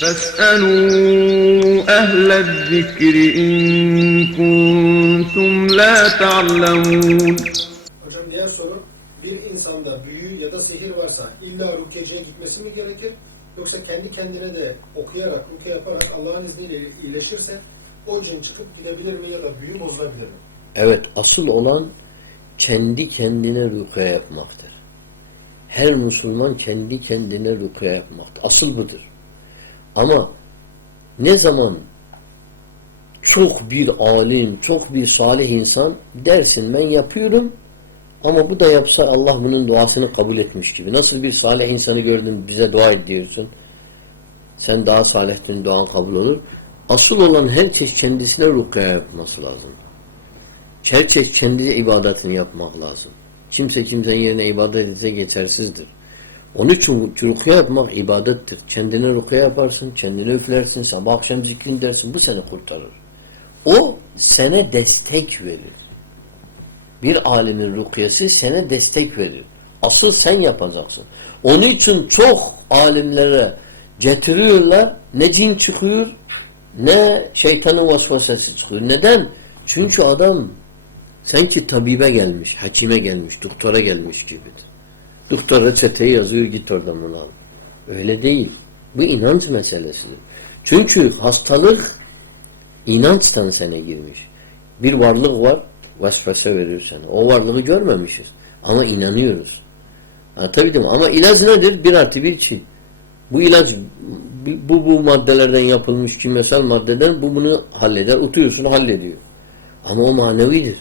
فاسألوا أهل الذكر إن كنتم لا تعلمون Hocam diğer soru bir insanda büyü ya da sihir varsa illa rukyeciye gitmesi mi gerekir? Yoksa kendi kendine de okuyarak, rukiye yaparak Allah'ın izniyle iyileşirse o cin çıkıp gidebilir mi ya da büyü bozulabilir mi? Evet, asıl olan kendi kendine rukiye yapmaktır. Her Müslüman kendi kendine rukiye yapmaktır. Asıl budur. Ama ne zaman çok bir alim, çok bir salih insan dersin ben yapıyorum ama bu da yapsa Allah bunun duasını kabul etmiş gibi. Nasıl bir salih insanı gördün bize dua et diyorsun. Sen daha salihtin duan kabul olur. Asıl olan her çeşit kendisine rukiye yapması lazım. Herkes kendi ibadetini yapmak lazım. Kimse kimsenin yerine ibadet etse geçersizdir. Onun için rukiye yapmak ibadettir. Kendine rukiye yaparsın, kendine üflersin, sabah akşam zikrin dersin. Bu seni kurtarır. O sana destek verir. Bir alimin rukiyesi sana destek verir. Asıl sen yapacaksın. Onun için çok alimlere getiriyorlar. Ne cin çıkıyor ne şeytanın vasvasası çıkıyor. Neden? Çünkü adam sanki tabibe gelmiş, hakime gelmiş, doktora gelmiş gibidir. Doktor reçeteyi yazıyor git oradan bunu al. Öyle değil. Bu inanç meselesidir. Çünkü hastalık inançtan sana girmiş. Bir varlık var vesvese veriyor sana. O varlığı görmemişiz. Ama inanıyoruz. Anlatabildim mi? Ama ilaç nedir? Bir artı bir iki. Bu ilaç bu bu maddelerden yapılmış kimyasal maddeden bu bunu halleder. Utuyorsun hallediyor. Ama o manevidir.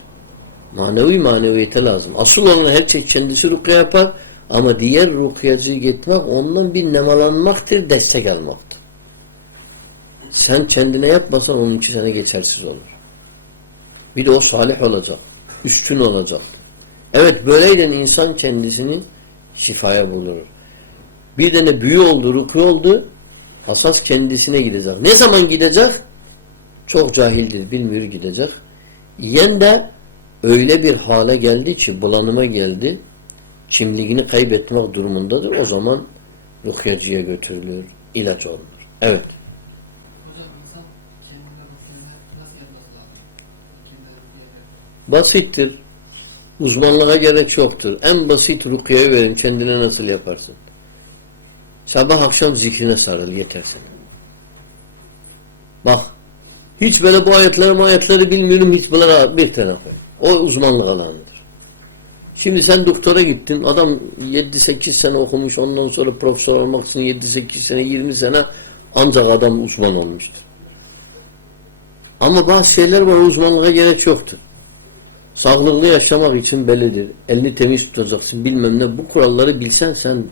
Manevi maneviyete lazım. Asıl olan her şey kendisi rukiye yapar ama diğer rukiyacıyı gitmek ondan bir nemalanmaktır, destek almaktır. Sen kendine yapmasan onun için sana geçersiz olur. Bir de o salih olacak. Üstün olacaktır. Evet böyleyden insan kendisini şifaya bulur. Bir tane büyü oldu, rukiye oldu. Asas kendisine gidecek. Ne zaman gidecek? Çok cahildir, bilmiyor gidecek. Yen de öyle bir hale geldi ki bulanıma geldi. Kimliğini kaybetmek durumundadır. O zaman rukyacıya götürülür. ilaç olunur. Evet. Basittir. Uzmanlığa gerek yoktur. En basit rukiyeyi verin. Kendine nasıl yaparsın? Sabah akşam zikrine sarıl. Yeter sana. Bak. Hiç böyle bu ayetleri ayetleri bilmiyorum. Hiç bunlara bir tarafa. O uzmanlık alanıdır. Şimdi sen doktora gittin. Adam 7-8 sene okumuş. Ondan sonra profesör olmak için 7-8 sene 20 sene ancak adam uzman olmuştur. Ama bazı şeyler var uzmanlığa gerek yoktur. Sağlıklı yaşamak için bellidir. Elini temiz tutacaksın bilmem ne. Bu kuralları bilsen sen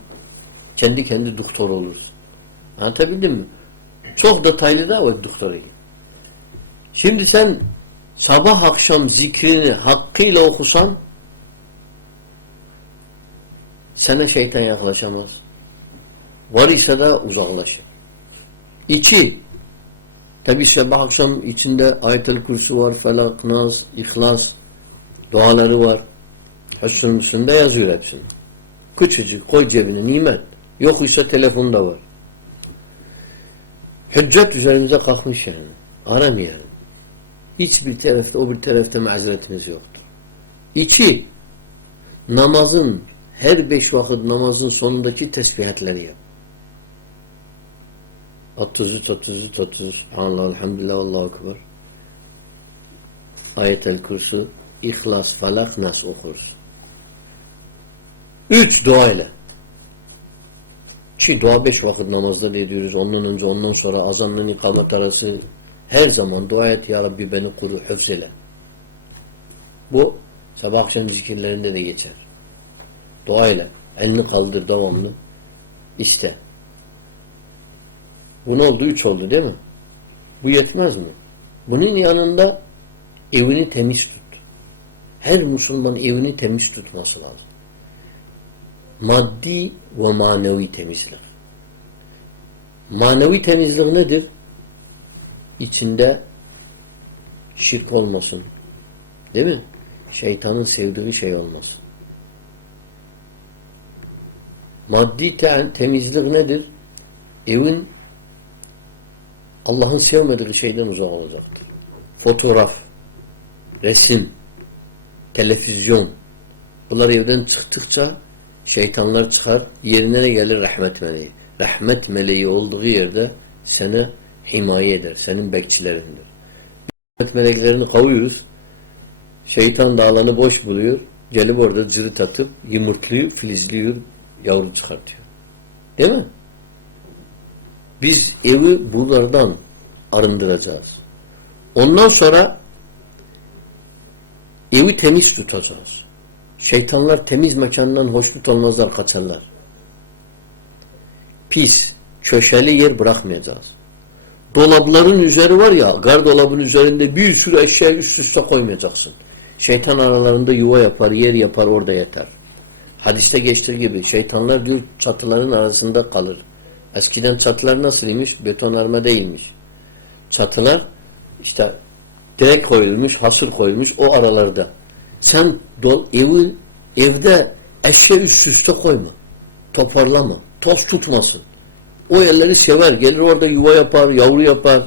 kendi kendi doktor olursun. Anlatabildim mi? Çok detaylı da var doktora git. Şimdi sen sabah akşam zikrini hakkıyla okusan sana şeytan yaklaşamaz. Var ise de uzaklaşır. İki, tabi sabah akşam içinde ayetel kursu var, felak, nas, ihlas, duaları var. Hüsnün üstünde yazıyor hepsini. Küçücük koy cebine nimet. Yok ise telefonda var. Hüccet üzerimize kalkmış yani. Aramayalım. Hiçbir tarafta o bir tarafta mazeretimiz yoktur. İki, namazın her beş vakit namazın sonundaki tesbihatleri yap. 33, 33, 33, Subhanallah, Elhamdülillah, Allahu Ekber. Ayetel Kursu, İhlas, Falak, Nas okuruz. Üç, dua ile. Ki dua beş vakit namazda diyoruz. Ondan önce, ondan sonra azanla ikamet arası her zaman dua et ya Rabbi beni koru, hıfzile. Bu sabah akşam zikirlerinde de geçer. Dua ile. Elini kaldır devamlı. İşte. Bu ne oldu? Üç oldu değil mi? Bu yetmez mi? Bunun yanında evini temiz tut. Her Müslüman evini temiz tutması lazım. Maddi ve manevi temizlik. Manevi temizlik nedir? İçinde şirk olmasın. Değil mi? Şeytanın sevdiği şey olmasın. Maddi te temizlik nedir? Evin Allah'ın sevmediği şeyden uzak olacaktır. Fotoğraf, resim, televizyon. Bunlar evden çıktıkça şeytanlar çıkar. Yerine ne gelir? Rahmet meleği. Rahmet meleği olduğu yerde seni himaye eder. Senin bekçilerindir. Rahmet meleklerini kavuyoruz. Şeytan da alanı boş buluyor. Gelip orada cırıt atıp yumurtluyor, filizliyor, yavru çıkartıyor. Değil mi? Biz evi bunlardan arındıracağız. Ondan sonra evi temiz tutacağız. Şeytanlar temiz mekandan hoşnut olmazlar, kaçarlar. Pis, köşeli yer bırakmayacağız. Dolapların üzeri var ya, gardolabın üzerinde bir sürü eşya üst üste koymayacaksın. Şeytan aralarında yuva yapar, yer yapar, orada yeter. Hadiste geçtiği gibi şeytanlar diyor çatıların arasında kalır. Eskiden çatılar nasılmış? Betonarme değilmiş. Çatılar işte direk koyulmuş, hasır koyulmuş o aralarda. Sen dol, evi, evde eşya üst üste koyma. Toparlama. Toz tutmasın. O yerleri sever. Gelir orada yuva yapar, yavru yapar.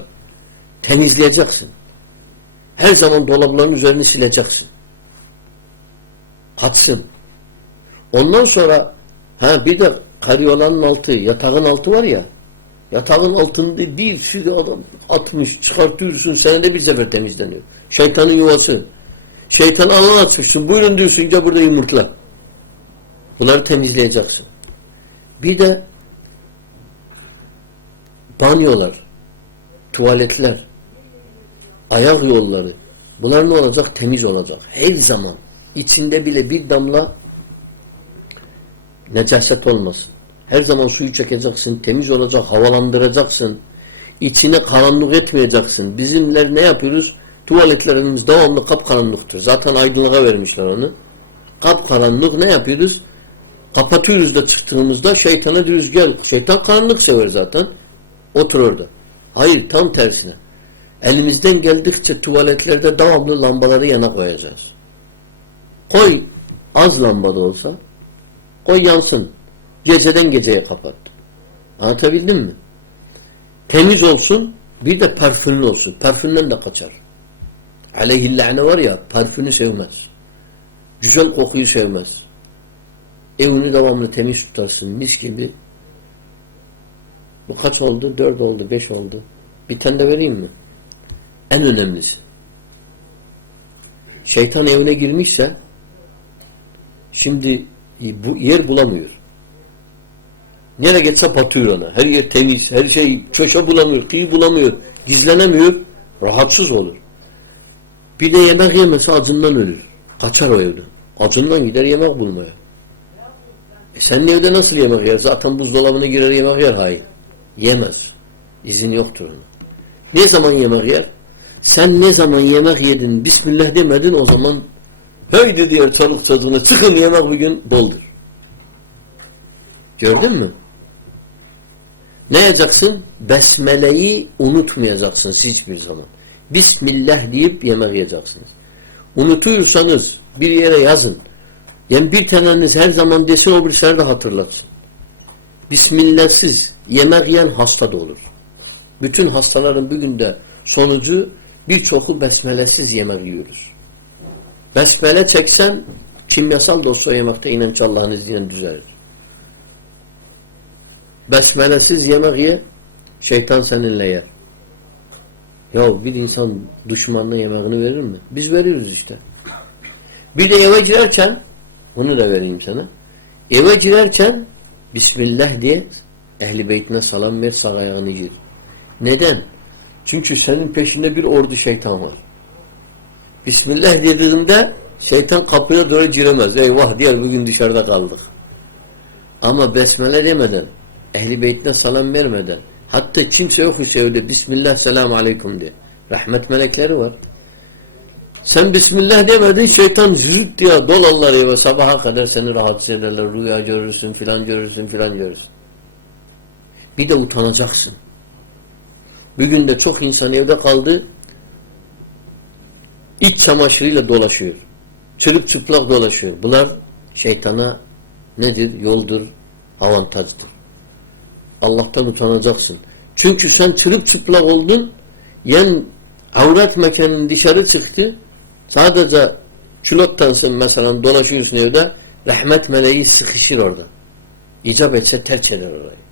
Temizleyeceksin. Her zaman dolapların üzerini sileceksin. Katsın. Ondan sonra ha bir de karyolanın altı, yatağın altı var ya yatağın altında bir sürü adam atmış, çıkartıyorsun senede bir sefer temizleniyor. Şeytanın yuvası. Şeytan alan açmışsın. Buyurun diyorsun ya burada yumurtla. Bunları temizleyeceksin. Bir de banyolar, tuvaletler, ayak yolları. Bunlar ne olacak? Temiz olacak. Her zaman. içinde bile bir damla necaset olmasın. Her zaman suyu çekeceksin, temiz olacak, havalandıracaksın. İçine karanlık etmeyeceksin. Bizimler ne yapıyoruz? Tuvaletlerimiz devamlı kapkaranlıktır. Zaten aydınlığa vermişler onu. Kapkaranlık ne yapıyoruz? Kapatıyoruz da çıktığımızda şeytana diyoruz gel. Şeytan karanlık sever zaten. Otur orada. Hayır tam tersine. Elimizden geldikçe tuvaletlerde devamlı lambaları yana koyacağız. Koy az lambada olsa koy yansın. Geceden geceye kapat. Anlatabildim mi? Temiz olsun bir de parfümlü olsun. Parfümden de kaçar. Aleyhillâne var ya parfümü sevmez. Güzel kokuyu sevmez. Evini devamlı temiz tutarsın. Mis gibi. Bu kaç oldu? Dört oldu, beş oldu. Bir tane de vereyim mi? En önemlisi. Şeytan evine girmişse şimdi bu yer bulamıyor. Nereye geçse batıyor ona. Her yer temiz, her şey köşe bulamıyor, kıyı bulamıyor, gizlenemiyor, rahatsız olur. Bir de yemek yemese acından ölür. Kaçar o evden. Acından gider yemek bulmaya. E sen evde nasıl yemek yer? Zaten buzdolabına girer yemek yer. Hayır. Yemez. İzin yoktur onun. Ne zaman yemek yer? Sen ne zaman yemek yedin, Bismillah demedin o zaman haydi diğer çoluk çocuğuna çıkın yemek bugün boldur. Gördün mü? Ne yapacaksın? Besmele'yi unutmayacaksınız hiçbir zaman. Bismillah deyip yemek yiyeceksiniz. Unutuyorsanız bir yere yazın. Yani bir taneniz her zaman desin o bir şeyler de hatırlatsın. Bismillahsız yemek yiyen hasta da olur. Bütün hastaların bugün de sonucu birçoku besmelesiz yemek yiyoruz. Besmele çeksen kimyasal da olsa yemekte inanç Allah'ın izniyle düzelir. Besmelesiz yemek ye, şeytan seninle yer. Ya bir insan düşmanına yemeğini verir mi? Biz veriyoruz işte. Bir de eve girerken, onu da vereyim sana. Eve girerken Bismillah diye ehli beytine salam ver, sağ ayağını gir. Neden? Çünkü senin peşinde bir ordu şeytan var. Bismillah dediğinde şeytan kapıya doğru giremez. Eyvah diğer bugün dışarıda kaldık. Ama besmele demeden, ehli beytine salam vermeden, hatta kimse yok evde Bismillah selamu aleyküm de. Rahmet melekleri var. Sen Bismillah demedin şeytan zürt diye dolarlar eve sabaha kadar seni rahatsız ederler. Rüya görürsün filan görürsün filan görürsün. Bir de utanacaksın. Bugün de çok insan evde kaldı iç çamaşırıyla dolaşıyor. Çırık çıplak dolaşıyor. Bunlar şeytana nedir? Yoldur, avantajdır. Allah'tan utanacaksın. Çünkü sen çırıp çıplak oldun. Yen avret mekanın dışarı çıktı. Sadece külottansın mesela dolaşıyorsun evde. Rahmet meleği sıkışır orada. İcap etse terk eder orayı.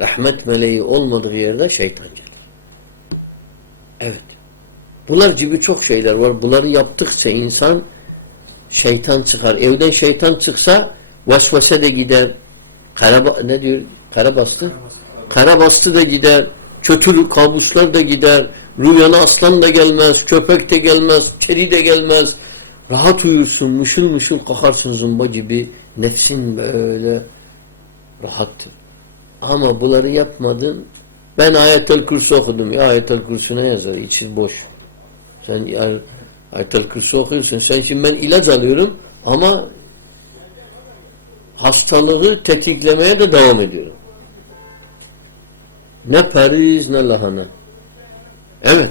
Rahmet meleği olmadığı yerde şeytan gelir. Evet. Bunlar gibi çok şeyler var. Bunları yaptıkça insan şeytan çıkar. Evden şeytan çıksa vesvese de gider. Kara, ne diyor? Kara bastı. Kara bastı da gider. Kötülük, kabuslar da gider. Rüyana aslan da gelmez. Köpek de gelmez. Keri de gelmez. Rahat uyursun. Mışıl mışıl kalkarsın zumba gibi. Nefsin böyle rahattır. Ama bunları yapmadın. Ben ayetel kursu okudum. Ya ayetel kursu ne yazar? İçi boş. Sen yani ayetel kursu okuyorsun. Sen şimdi ben ilaç alıyorum ama hastalığı tetiklemeye de devam ediyorum. Ne periz ne lahana. Evet.